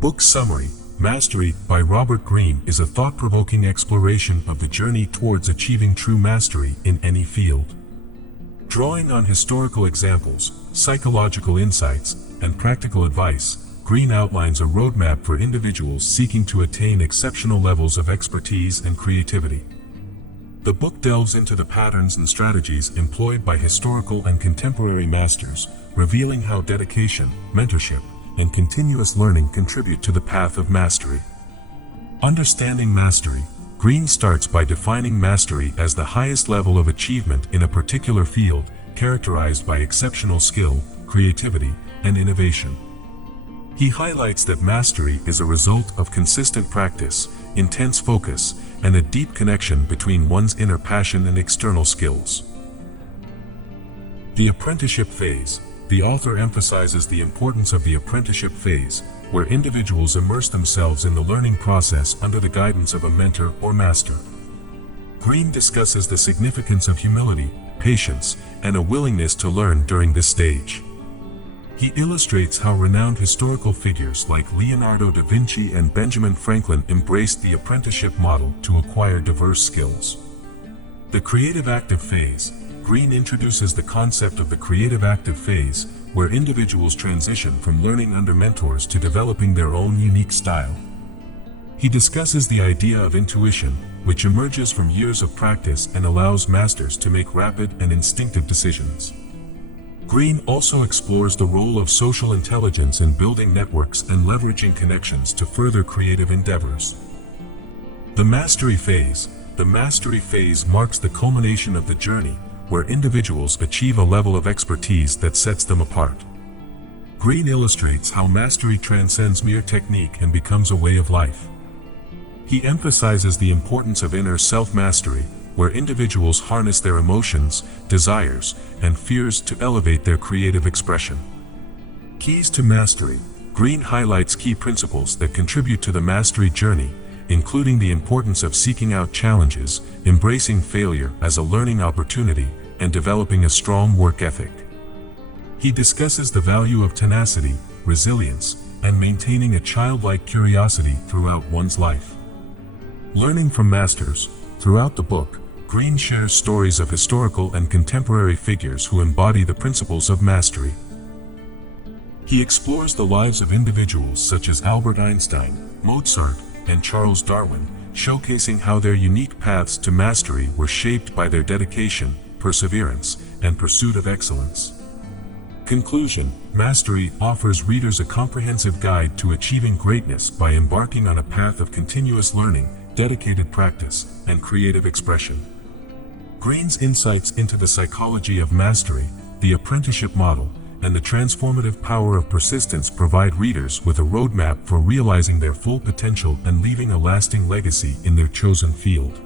Book Summary: Mastery by Robert Greene is a thought-provoking exploration of the journey towards achieving true mastery in any field. Drawing on historical examples, psychological insights, and practical advice, Greene outlines a roadmap for individuals seeking to attain exceptional levels of expertise and creativity. The book delves into the patterns and strategies employed by historical and contemporary masters, revealing how dedication, mentorship, and continuous learning contribute to the path of mastery. Understanding mastery: Greene starts by defining mastery as the highest level of achievement in a particular field, characterized by exceptional skill, creativity, and innovation. He highlights that mastery is a result of consistent practice, intense focus, and a deep connection between one's inner passion and external skills. The apprenticeship phase: the author emphasizes the importance of the apprenticeship phase, where individuals immerse themselves in the learning process under the guidance of a mentor or master. Greene discusses the significance of humility, patience, and a willingness to learn during this stage. He illustrates how renowned historical figures like Leonardo da Vinci and Benjamin Franklin embraced the apprenticeship model to acquire diverse skills. The creative active phase: Greene introduces the concept of the creative active phase, where individuals transition from learning under mentors to developing their own unique style. He discusses the idea of intuition, which emerges from years of practice and allows masters to make rapid and instinctive decisions. Greene also explores the role of social intelligence in building networks and leveraging connections to further creative endeavors. The mastery phase: the mastery phase marks the culmination of the journey, where individuals achieve a level of expertise that sets them apart. Greene illustrates how mastery transcends mere technique and becomes a way of life. He emphasizes the importance of inner self-mastery, where individuals harness their emotions, desires, and fears to elevate their creative expression. Keys to mastery: Greene highlights key principles that contribute to the mastery journey, including the importance of seeking out challenges, embracing failure as a learning opportunity, and developing a strong work ethic. He discusses the value of tenacity, resilience, and maintaining a childlike curiosity throughout one's life. Learning from masters: throughout the book, Greene shares stories of historical and contemporary figures who embody the principles of mastery. He explores the lives of individuals such as Albert Einstein, Mozart, and Charles Darwin, showcasing how their unique paths to mastery were shaped by their dedication, perseverance, and pursuit of excellence. Conclusion: Mastery offers readers a comprehensive guide to achieving greatness by embarking on a path of continuous learning, dedicated practice, and creative expression. Greene's insights into the psychology of mastery, the apprenticeship model, and the transformative power of persistence provide readers with a roadmap for realizing their full potential and leaving a lasting legacy in their chosen field.